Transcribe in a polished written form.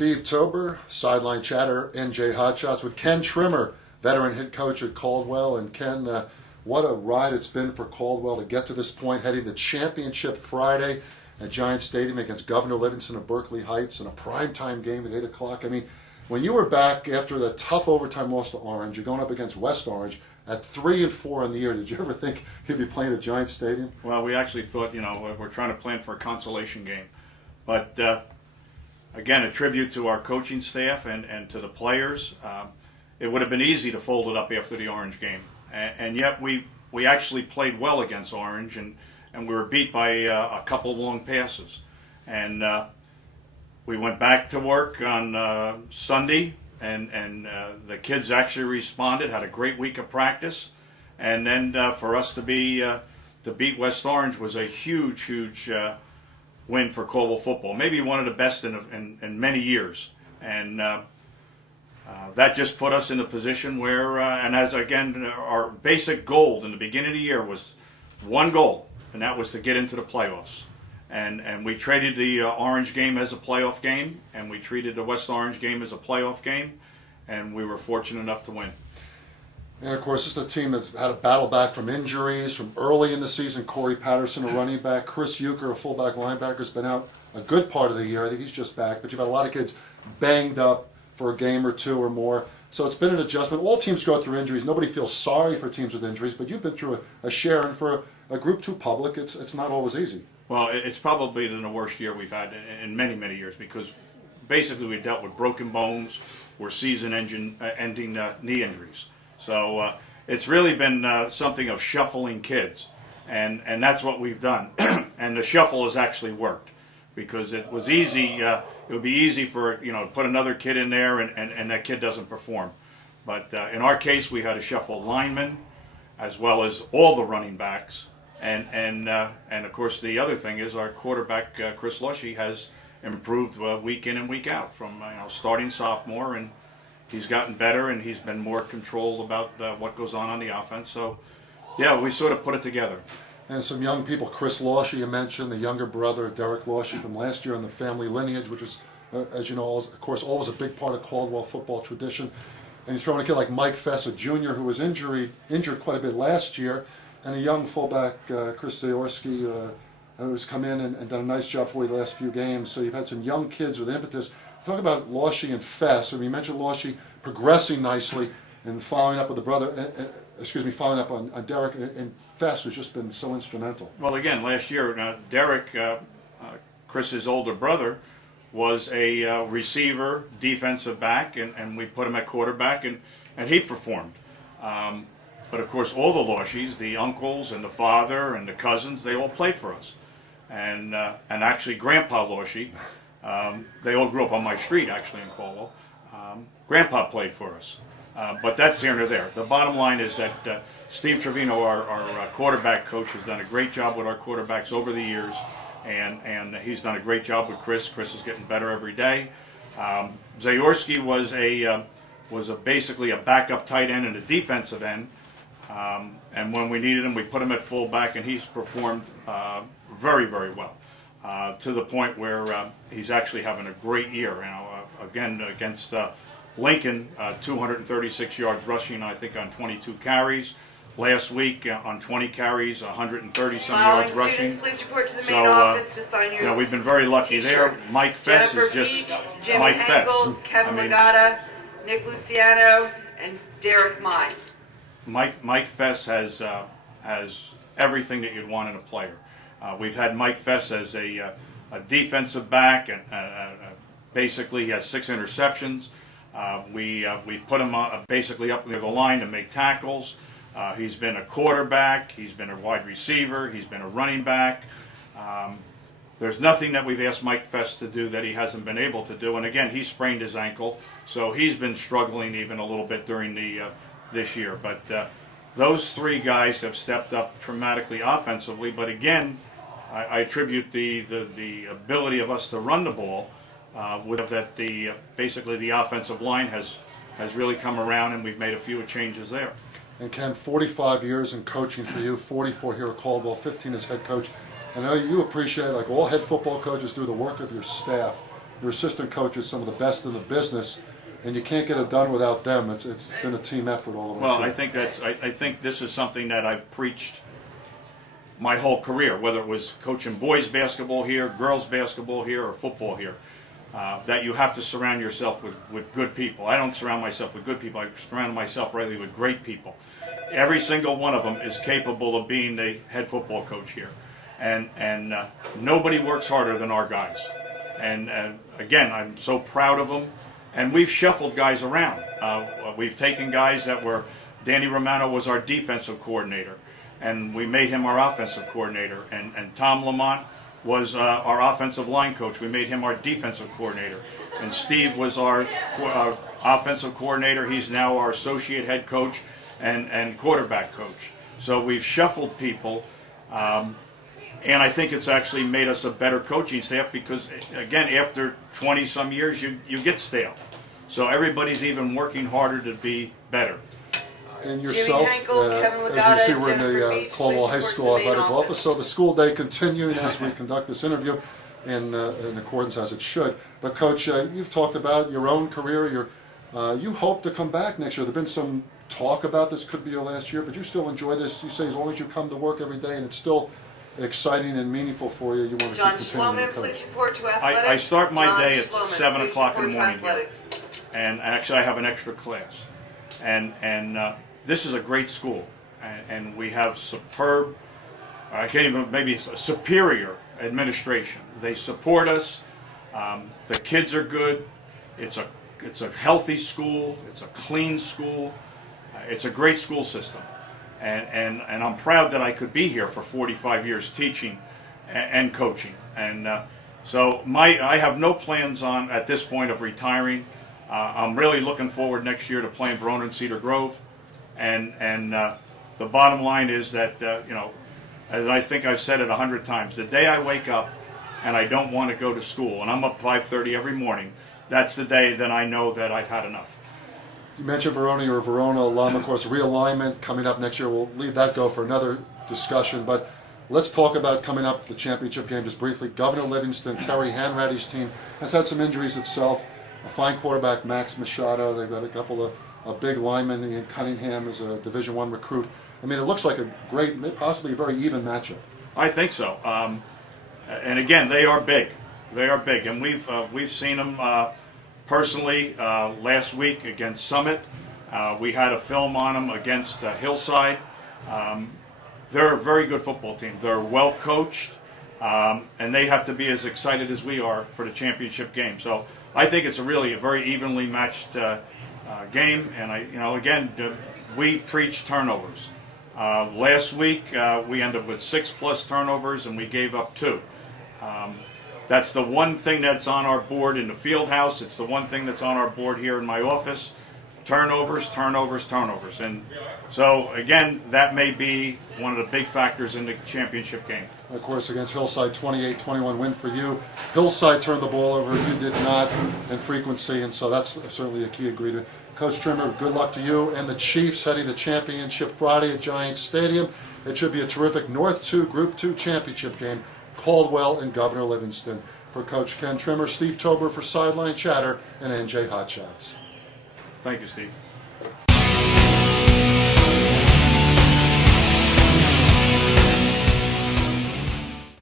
Steve Tober, Sideline Chatter, NJ Hotshots, with Ken Trimmer, veteran head coach at Caldwell. And Ken, what a ride it's been for Caldwell to get to this point, heading to championship Friday at Giant Stadium against Governor Livingston of Berkeley Heights in a primetime game at 8 o'clock. I mean, when you were back after the tough overtime loss to Orange, you're going up against West Orange at 3-4 in the year. Did you ever think you'd be playing at Giant Stadium? Well, we actually thought, we're trying to plan for a consolation game. But again, a tribute to our coaching staff and to the players. It would have been easy to fold it up after the Orange game. And yet we actually played well against Orange, and we were beat by a couple long passes. And we went back to work on Sunday, and the kids actually responded, had a great week of practice. And then for us to beat West Orange was a huge win for Caldwell football. Maybe one of the best in many years. And that just put us in a position where, and as again, our basic goal in the beginning of the year was one goal, and that was to get into the playoffs. And we traded the Orange game as a playoff game, and we treated the West Orange game as a playoff game, and we were fortunate enough to win. And of course, this is a team that's had a battle back from injuries from early in the season. Corey Patterson, a running back. Chris Euchre, a fullback linebacker, has been out a good part of the year. I think he's just back. But you've had a lot of kids banged up for a game or two or more. So it's been an adjustment. All teams go through injuries. Nobody feels sorry for teams with injuries, but you've been through a share, and for a Group 2 public, it's not always easy. Well, it's probably been the worst year we've had in many, many years, because basically we dealt with broken bones or season-ending knee injuries. So it's really been something of shuffling kids, and that's what we've done. And the shuffle has actually worked, because it was easy. It would be easy for to put another kid in there, and that kid doesn't perform. But in our case, we had to shuffle linemen as well as all the running backs, and of course the other thing is our quarterback Chris Lushy has improved week in and week out from starting sophomore, and he's gotten better, and he's been more controlled about what goes on the offense. So, yeah, we sort of put it together. And some young people, Chris Lawshy, you mentioned, the younger brother, Derek Lawshy, from last year in the family lineage, which is, as you know, of course, always a big part of Caldwell football tradition. And you throw in a kid like Mike Fess, a junior, who was injured quite a bit last year, and a young fullback, Chris Zaorski, who's come in and done a nice job for you the last few games. So you've had some young kids with impetus. Talk about Lawshy and Fess. I mean, you mentioned Lawshy progressing nicely and following up with the brother, following up on Derek, and Fess has just been so instrumental. Well, again, last year, Derek, Chris's older brother, was a receiver, defensive back, and we put him at quarterback, and he performed. But of course, all the Lawshys, the uncles and the father and the cousins, they all played for us. And actually, Grandpa Lawshy, they all grew up on my street, actually, in Caldwell. Grandpa played for us. But that's here and there. The bottom line is that Steve Trevino, our quarterback coach, has done a great job with our quarterbacks over the years, and he's done a great job with Chris. Chris is getting better every day. Zaorski was basically a backup tight end and a defensive end, and when we needed him, we put him at fullback, and he's performed very, very well, to the point where he's actually having a great year. Again, against Lincoln, 236 yards rushing, I think, on 22 carries. Last week, on 20 carries, 130-some yards rushing. Please report to the main office to sign your we've been very lucky there. Mike Fess is just Jim Mike Henkel, Fess. Kevin Legata, Nick Luciano, and Derek Mine. Mike Fess has everything that you'd want in a player. We've had Mike Fess as a defensive back, and basically he has 6 interceptions. We've put him basically up near the line to make tackles. He's been a quarterback, he's been a wide receiver, he's been a running back. There's nothing that we've asked Mike Fess to do that he hasn't been able to do. And again, he sprained his ankle, so he's been struggling even a little bit during this year. But those 3 guys have stepped up dramatically offensively. But again, I attribute the ability of us to run the ball with that basically the offensive line has really come around, and we've made a few changes there. And Ken, 45 years in coaching for you, 44 here at Caldwell, 15 as head coach. I know you appreciate, like all head football coaches do, the work of your staff. your assistant coaches, some of the best in the business, and you can't get it done without them. It's been a team effort all the way. Well, through. I think this is something that I've preached my whole career, whether it was coaching boys basketball here, girls basketball here, or football here, that you have to surround yourself with good people. I don't surround myself with good people. I surround myself really with great people. Every single one of them is capable of being the head football coach here. And nobody works harder than our guys. And again, I'm so proud of them. And we've shuffled guys around. We've taken guys that were, Danny Romano was our defensive coordinator, and we made him our offensive coordinator. And Tom Lamont was our offensive line coach. We made him our defensive coordinator. And Steve was our offensive coordinator. He's now our associate head coach and quarterback coach. So we've shuffled people. And I think it's actually made us a better coaching staff because, again, after 20-some years, you get stale. So everybody's even working harder to be better. And yourself, as we see, we're in the Caldwell High School Athletic Office. So the school day continuing as we conduct this interview in accordance as it should. But, Coach, you've talked about your own career. You hope to come back next year. There have been some talk about this could be your last year, but you still enjoy this. You say as long as you come to work every day and it's still exciting and meaningful for you, you want to John keep continuing Schloman, to coach. police report to athletics. I start my John day at Schloman, 7 police o'clock in the report to morning here. athletics. And actually I have an extra class. And this is a great school. And we have superb, I can't even, maybe superior administration. They support us. The kids are good. It's a healthy school. It's a clean school. It's a great school system. And I'm proud that I could be here for 45 years teaching and coaching. And so I have no plans on, at this point, of retiring. I'm really looking forward next year to playing Verona and Cedar Grove. And the bottom line is that, as I think I've said it 100 times, the day I wake up and I don't want to go to school, and I'm up 5:30 every morning, that's the day that I know that I've had enough. You mentioned Verona, you're a Verona alum, of course, realignment coming up next year. We'll leave that go for another discussion, but let's talk about coming up the championship game just briefly. Governor Livingston, Terry Hanratty's team, has had some injuries itself. A fine quarterback, Max Machado. They've got a couple of big linemen. Ian Cunningham is a Division I recruit. I mean, it looks like a great, possibly a very even matchup. I think so. And again, they are big. They are big, and we've seen them personally last week against Summit. We had a film on them against Hillside. They're a very good football team. They're well coached, and they have to be as excited as we are for the championship game. So I think it's a very evenly matched game. And again, we preach turnovers. Last week we ended up with 6+ turnovers, and we gave up 2. That's the one thing that's on our board in the field house. It's the one thing that's on our board here in my office. Turnovers, turnovers, turnovers. And so, again, that may be one of the big factors in the championship game. Of course, against Hillside, 28-21 win for you. Hillside turned the ball over. You did not in frequency, and so that's certainly a key ingredient. Coach Trimmer, good luck to you and the Chiefs heading to championship Friday at Giants Stadium. It should be a terrific North 2 Group 2 championship game. Caldwell and Governor Livingston. For Coach Ken Trimmer, Steve Tober for Sideline Chatter and NJ Hotshots. Thank you, Steve.